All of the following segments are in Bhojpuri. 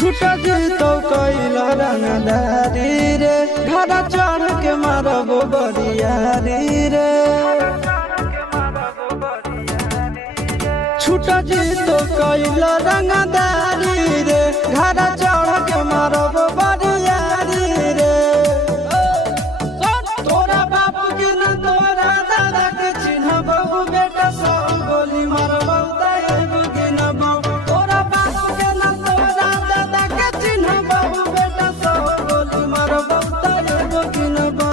छूटा जीतो कैला रंगदारी रे घड़ा चढ़ के मारबो बरियारी रे छूटा जीतो कैला रंगदारी रे घड़ा चढ़ के मारबो बरियारी रे तोरा बाप के न तोरा दादा के चिन्हबो बेटा सब गोली मारबो ताइबो गिनबो तोरा बाप के न तोरा दादा के चिन्हबो बेटा सब गोली मारबो ताइबो गिनबो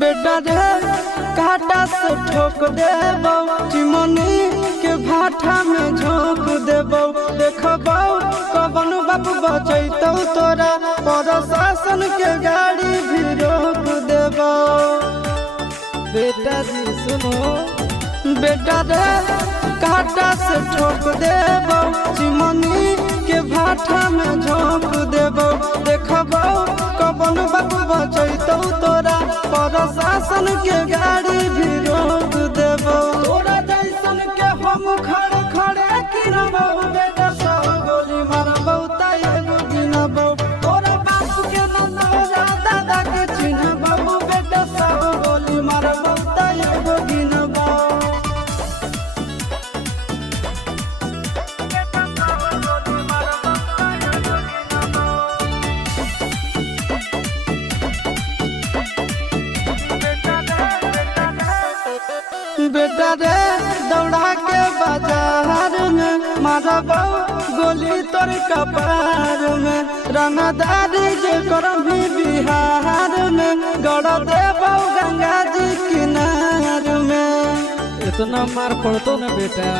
बेटा रे काटा से ठोक देबो चिमनी के भाठा में झोंक देबो देखबो कवन बाप बचैतौ तोरा प्रशासन के गाड़ी भी रोक देबो बेटा जी सुनो बेटा रे काटा से ठोक देबो चिमनी के भाठा में झोंक देबो देखबो कवन बाप बचैतौ तोरा प्रशासन के गाड़ी भी रोक देबो तोरा जैसन के हम खड़े खड़े गिनबो बेटा सब गोली मारबो ताइबो गिनबो तोरा बाप के न तोरा दादा के चिन्हबो बेटा सब गोली मारबो ताइबो गिनबो बेटा रे दौड़ा के बाजार में मारबो गोली तोर कपार में रंगदारी जे करभी बिहार में गड़ देबो गंगा जी किनार में इतना मार पड़तो ना बेटा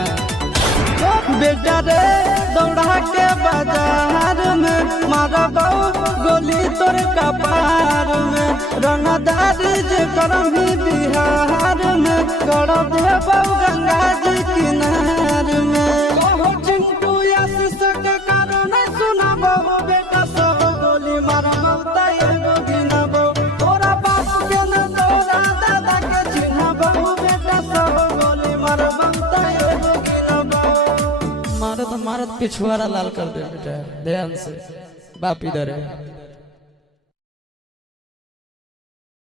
बेटा रे दौड़ा के बाजार में मारबो गोली तोर कपार में रंगदारी जे करभी बिहार में गड़ देबो गंगा जी किनार में कहो चिंटू आशीष के कारण सुनबो बेटा सब गोली मारबो ताइबो गिनबो तोरा बाप के न तोरा दादा के चिन्हबो बेटा सब गोली मारबो ताइबो गिनबो मारत मारत पिछुआरा लाल कर दे बेटा ध्यान से बाप इधर है।